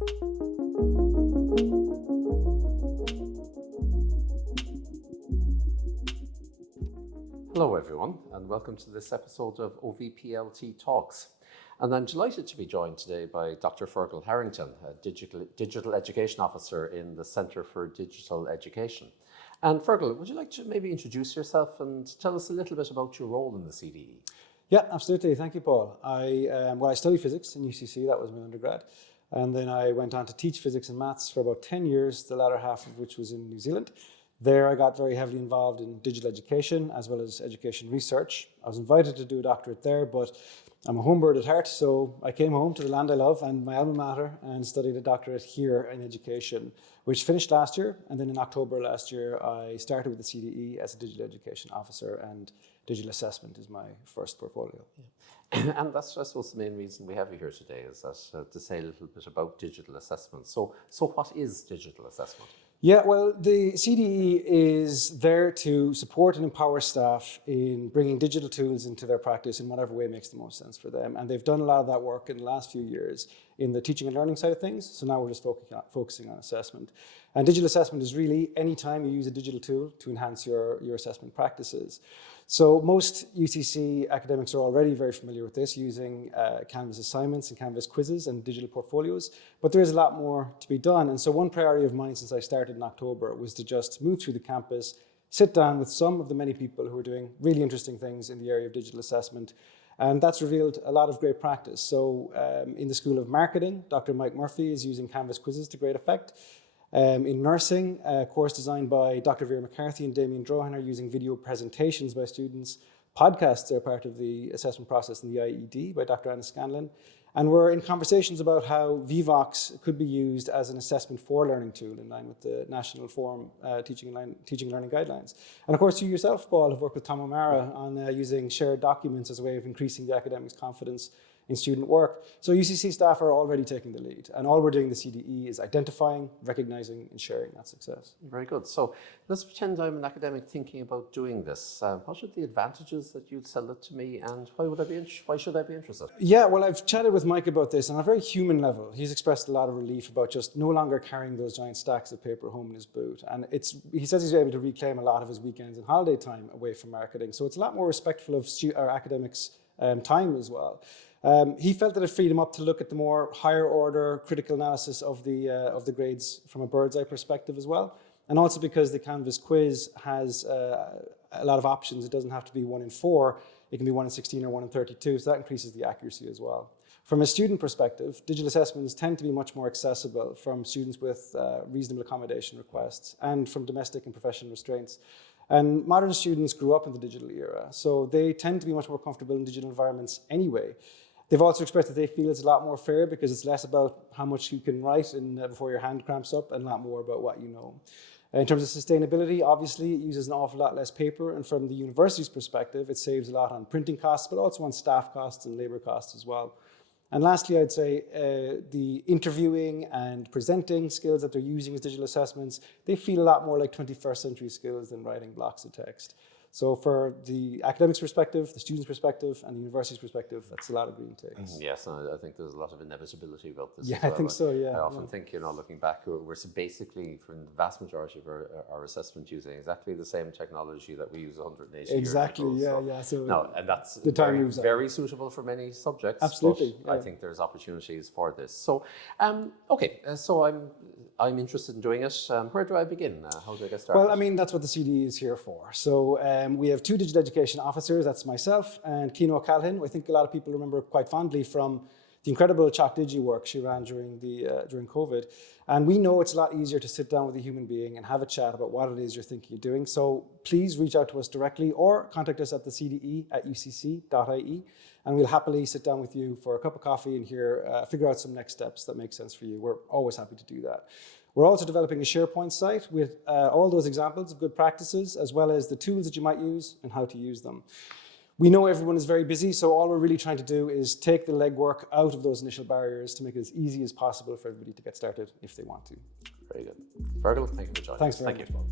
Hello everyone, and welcome to this episode of OVPLT Talks. And I'm delighted to be joined today by Dr. Fergal Harrington, a digital education officer in the Centre for Digital Education. And Fergal, would you like to maybe introduce yourself and tell us a little bit about your role in the CDE? Yeah, absolutely. Thank you, Paul. I studied physics in UCC, that was my undergrad. And then I went on to teach physics and maths for about 10 years, the latter half of which was in New Zealand. There I got very heavily involved in digital education as well as education research. I was invited to do a doctorate there, but I'm a home bird at heart, so I came home to the land I love and my alma mater and studied a doctorate here in education, which finished last year. And then in October last year, I started with the CDE as a digital education officer, and digital assessment is my first portfolio. Yeah. And that's, I suppose, the main reason we have you here today is that to say a little bit about digital assessment. So what is digital assessment? Yeah, well, the CDE is there to support and empower staff in bringing digital tools into their practice in whatever way makes the most sense for them. And they've done a lot of that work in the last few years in the teaching and learning side of things. So now we're just focusing on assessment. And digital assessment is really any time you use a digital tool to enhance your assessment practices. So most UCC academics are already very familiar with this, using Canvas assignments and Canvas quizzes and digital portfolios, but there is a lot more to be done. And so one priority of mine since I started in October was to just move through the campus, sit down with some of the many people who are doing really interesting things in the area of digital assessment. And that's revealed a lot of great practice. So in the School of Marketing, Dr. Mike Murphy is using Canvas quizzes to great effect. In nursing, a course designed by Dr. Vera McCarthy and Damien Drohan are using video presentations by students. Podcasts are part of the assessment process in the IED by Dr. Anna Scanlon. And we're in conversations about how VVox could be used as an assessment for learning tool in line with the National Forum Teaching and Learning Guidelines. And of course, you yourself, Paul, have worked with Tom O'Mara on using shared documents as a way of increasing the academics' confidence in student work. So UCC staff are already taking the lead, and all we're doing in the CDE is identifying, recognizing, and sharing that success. Very good. So let's pretend I'm an academic thinking about doing this. What are the advantages that you'd sell it to me, and why should I be interested? Yeah, well, I've chatted with Mike about this on a very human level. He's expressed a lot of relief about just no longer carrying those giant stacks of paper home in his boot. And he says he's able to reclaim a lot of his weekends and holiday time away from marketing. So it's a lot more respectful of our academics' time as well. He felt that it freed him up to look at the more higher order critical analysis of the grades from a bird's eye perspective as well. And also because the Canvas quiz has a lot of options. It doesn't have to be 1 in 4. It can be 1 in 16 or 1 in 32. So that increases the accuracy as well. From a student perspective, digital assessments tend to be much more accessible from students with reasonable accommodation requests and from domestic and professional restraints. And modern students grew up in the digital era, so they tend to be much more comfortable in digital environments anyway. They've also expressed that they feel it's a lot more fair because it's less about how much you can write before your hand cramps up and a lot more about what you know. In terms of sustainability, obviously, it uses an awful lot less paper, and from the university's perspective, it saves a lot on printing costs, but also on staff costs and labor costs as well. And lastly, I'd say the interviewing and presenting skills that they're using as digital assessments, they feel a lot more like 21st century skills than writing blocks of text. So for the academics' perspective, the students' perspective, and the university's perspective, that's a lot of green takes. Yes, and I think there's a lot of inevitability about this. Yeah, as well. I think so, yeah. I often think, looking back, we're basically, for the vast majority of our assessment, using exactly the same technology that we use 180 years ago. Exactly, yeah. So, no, and that's the time very suitable for many subjects. Absolutely. But I think there's opportunities for this. So, so I'm interested in doing it. Where do I begin? How do I get started? Well, I mean, that's what the CDE is here for. So we have 2 digital education officers. That's myself and Kino O'Callaghan, who I think a lot of people remember quite fondly from the incredible Chalk Digi work she ran during COVID. And we know it's a lot easier to sit down with a human being and have a chat about what it is you're thinking of doing. So please reach out to us directly or contact us at the CDE@ucc.ie. And we'll happily sit down with you for a cup of coffee and figure out some next steps that make sense for you. We're always happy to do that. We're also developing a SharePoint site with all those examples of good practices, as well as the tools that you might use and how to use them. We know everyone is very busy, so all we're really trying to do is take the legwork out of those initial barriers to make it as easy as possible for everybody to get started if they want to. Very good. Fergal, thank you for joining us. Thanks very much, Paul.